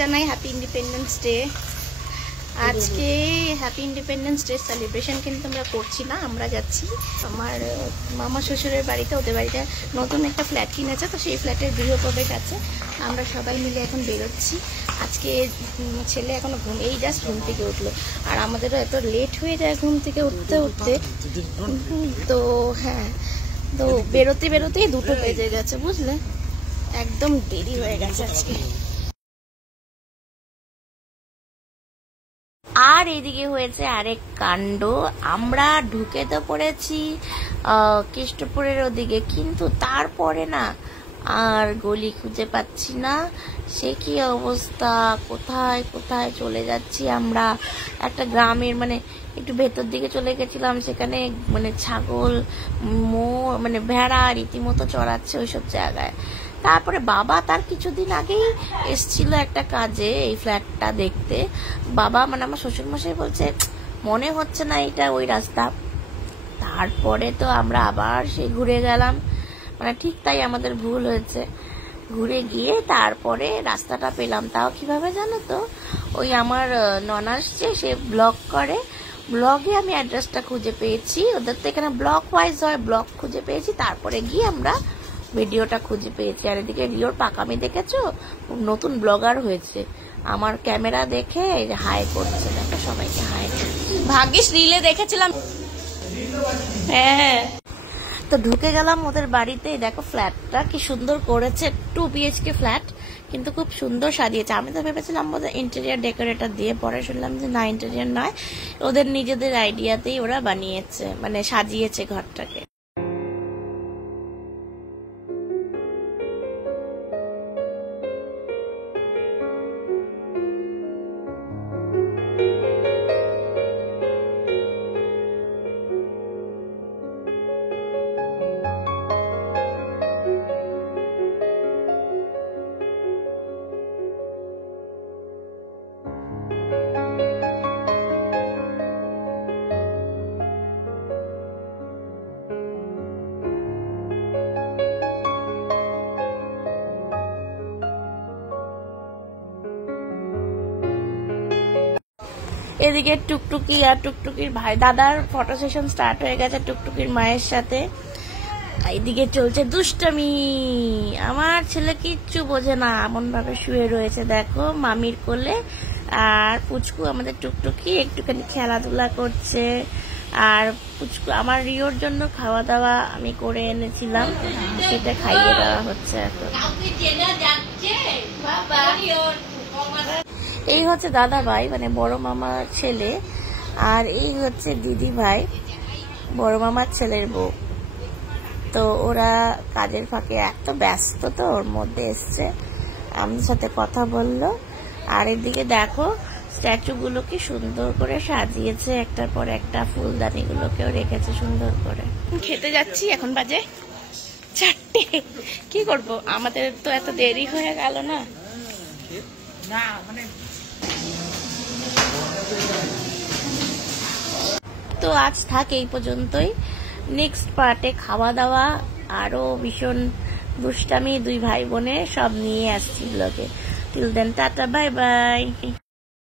জানাই happy independence day. আজকে happy independence day celebration কিন্তু আমরা করছি না, আমরা যাচ্ছি আমার মামা শ্বশুরের বাড়িতে। ওদের বাড়িতে নতুন একটা ফ্ল্যাট কিনেছে, তো সেই ফ্ল্যাটের গৃহপ্রবেশ আছে। আমরা সবাই মিলে এখন বেরোচ্ছি। আজকে ছেলে এখনো এই জাস্ট ঘুম থেকে উঠলো, আর আমাদেরও এত লেট হয়ে যায় ঘুম থেকে উঠতে উঠতে। তো হ্যাঁ, তো বেরোতেই 2টো বেজে গেছে, বুঝলে, একদম দেরি হয়ে গেছে আজকে। আর এদিকে হয়েছে আরেক কাণ্ড। আমরা ঢুকে তো পড়েছি কৃষ্ণপুরের ওদিকে, কিন্তু তারপরে না আর গলি খুঁজে পাচ্ছি না। সে কি অবস্থা, কোথায় কোথায় চলে যাচ্ছি আমরা। একটা গ্রামের মানে একটু ভেতর দিকে চলে গেছিলাম, সেখানে মানে ছাগল মানে ভেড়া রীতিমতো চড়াচ্ছে ওইসব জায়গায়। তারপরে বাবা তার কিছুদিন আগেই এসছিল একটা কাজে এই ফ্ল্যাটটা দেখতে। বাবা মানে আমার শ্বশুরমশাই বলছে মনে হচ্ছে না এটা ওই রাস্তা। তারপরে তো আমরা আবার সেই ঘুরে গেলাম, মানে ঠিক তাই আমাদের ভুল হয়েছে। ঘুরে গিয়ে তারপরে রাস্তাটা পেলাম। তাও কিভাবে জানো তো, ওই আমার ননা আসছে, সে ব্লগ করে, ব্লগে আমি অ্যাড্রেসটা খুঁজে পেয়েছি। ওদের তো এখানে ব্লক ওয়াইজ হয়, ব্লগ খুঁজে পেয়েছি, তারপরে গিয়ে আমরা ভিডিওটা খুঁজে পেয়েছি। আর এদিকে রিওর পাকামি দেখেছো, নতুন ব্লগার হয়েছে। আমার ক্যামেরা দেখে হাই করছে, দেখো সবাইকে হাই করছে। ভাগ্যিস রিলে দেখেছিলাম। হ্যাঁ, তো ঢুকে গেলাম ওদের বাড়িতে। দেখো ফ্ল্যাটটা কি সুন্দর করেছে, 2 BHK ফ্ল্যাট, কিন্তু খুব সুন্দর সাজিয়েছে। আমি তো ভেবেছিলাম বোধহয় ইন্টেরিয়ার ডেকোরেটর দিয়ে, পরে শুনলাম যে না, ইন্টেরিয়ার নয়, ওদের নিজেদের আইডিয়াতেই ওরা বানিয়েছে, মানে সাজিয়েছে ঘরটাকে। এদিকে টুকটুকি আর টুকটুকির ভাই দাদার ফটো সেশন স্টার্ট হয়ে গেছে টুকটুকির মায়ের সাথে। এইদিকে চলছে দুষ্টমি। আমার ছেলে কিচ্ছু বোঝে না, এমন ভাবে শুয়ে রয়েছে দেখো মামির কোলে। আর পুচকু আমাদের টুকটুকি একটুখানি খেলাধুলা করছে। আর পুচকু আমার রিওর জন্য খাওয়া দাওয়া আমি করে এনেছিলাম, সেটা খাইয়ে দেওয়া হচ্ছে এখন। এই হচ্ছে দাদা ভাই, মানে বড় মামার ছেলে, আর এই হচ্ছে দিদি ভাই, বড় মামার ছেলের বউ। তো ওরা কাজের ফাঁকে এত ব্যস্ত, তো ওর মধ্যে এসছে, আমার সাথে কথা বললো। আর এদিকে দেখো স্ট্যাচু গুলোকে সুন্দর করে সাজিয়েছে, একটার পর একটা, ফুলদানি গুলোকেও রেখেছে সুন্দর করে। খেতে যাচ্ছি, এখন বাজে 4টে। কি করব, আমাদের তো এত দেরি হয়ে গেল না। তো আজ থাক এই পর্যন্তই। নেক্সট পার্টে খাওয়া দাওয়া আরো ভীষণ দুষ্টামি 2 ভাই বোনে সব নিয়ে আসছি ব্লগে। Till then tata, bye by.